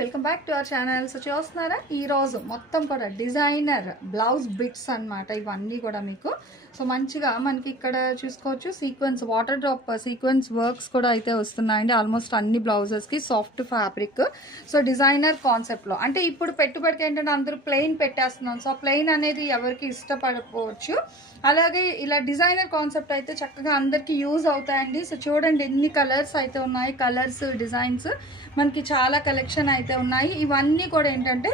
Welcome back to our channel. So చూస్తున్నారా ఈరోజు మొత్తం కూడా డిజైనర్ బ్లౌజ్ బిట్స్ అన్నమాట. ఇవన్నీ కూడా మీకు సో మంచిగా మనకి ఇక్కడ చూసుకోవచ్చు. Sequence water drop sequence works కూడా అయితే వస్తున్నాయండి ఆల్మోస్ట్ అన్ని బ్లౌజెస్కి. సాఫ్ట్ ఫ్యాబ్రిక్, సో డిజైనర్ కాన్సెప్ట్లో. అంటే ఇప్పుడు పెట్టుబడికి ఏంటంటే అందరూ ప్లెయిన్ పెట్టేస్తున్నాం. సో ప్లెయిన్ అనేది ఎవరికి ఇష్టపడకపోవచ్చు. అలాగే ఇలా డిజైనర్ కాన్సెప్ట్ అయితే చక్కగా అందరికీ యూజ్ అవుతాయండి. సో చూడండి ఎన్ని కలర్స్ అయితే ఉన్నాయి, కలర్స్ డిజైన్స్ మనకి చాలా కలెక్షన్ అయితే ఉన్నాయి. ఇవన్నీ కూడా ఏంటంటే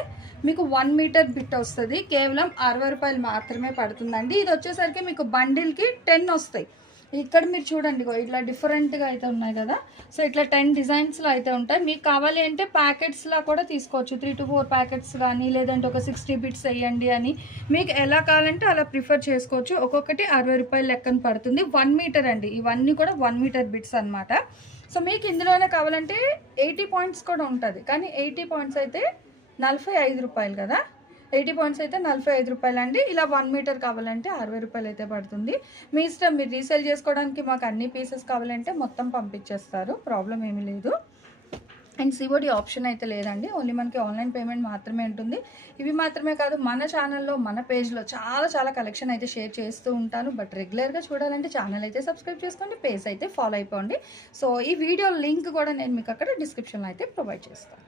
మీకు 1 మీటర్ బిట్ వస్తుంది. కేవలం 60 రూపాయలు మాత్రమే పడుతుందండి. ఇది వచ్చేసరికి మీకు బండిల్కి 10 వస్తాయి. ఇక్కడ మీరు చూడండి ఇట్లా డిఫరెంట్గా అయితే ఉన్నాయి కదా. సో ఇట్లా 10 డిజైన్స్లో అయితే ఉంటాయి. మీకు కావాలి అంటే ప్యాకెట్స్లా కూడా తీసుకోవచ్చు. 3 to 4 ప్యాకెట్స్ కానీ, లేదంటే ఒక 60 బిట్స్ వేయండి అని మీకు ఎలా కావాలంటే అలా ప్రిఫర్ చేసుకోవచ్చు. ఒక్కొక్కటి 60 రూపాయలు లెక్కన పడుతుంది. 1 మీటర్ అండి. ఇవన్నీ కూడా 1 మీటర్ బిట్స్ అనమాట. సో మీకు ఇందులోనే కావాలంటే 80 పాయింట్స్ కూడా ఉంటుంది. కానీ 80 పాయింట్స్ అయితే 45 రూపాయలు కదా. 80 పాయింట్స్ అయితే 45 రూపాయలు అండి. ఇలా 1 మీటర్ కావాలంటే 60 రూపాయలు అయితే పడుతుంది. మీ ఇష్టం, మీరు రీసేల్ చేసుకోవడానికి మాకు అన్ని పీసెస్ కావాలంటే మొత్తం పంపించేస్తారు, ప్రాబ్లం ఏమీ లేదు. అండ్ సిఓడి ఆప్షన్ అయితే లేదండి, ఓన్లీ మనకి ఆన్లైన్ పేమెంట్ మాత్రమే ఉంటుంది. ఇవి మాత్రమే కాదు, మన ఛానల్లో మన పేజ్లో చాలా కలెక్షన్ అయితే షేర్ చేస్తూ ఉంటాను. బట్ రెగ్యులర్గా చూడాలంటే ఛానల్ అయితే సబ్స్క్రైబ్ చేసుకోండి, పేజ్ అయితే ఫాలో అయిపోండి. సో ఈ వీడియో లింక్ కూడా నేను మీకు అక్కడ డిస్క్రిప్షన్లో అయితే ప్రొవైడ్ చేస్తాను.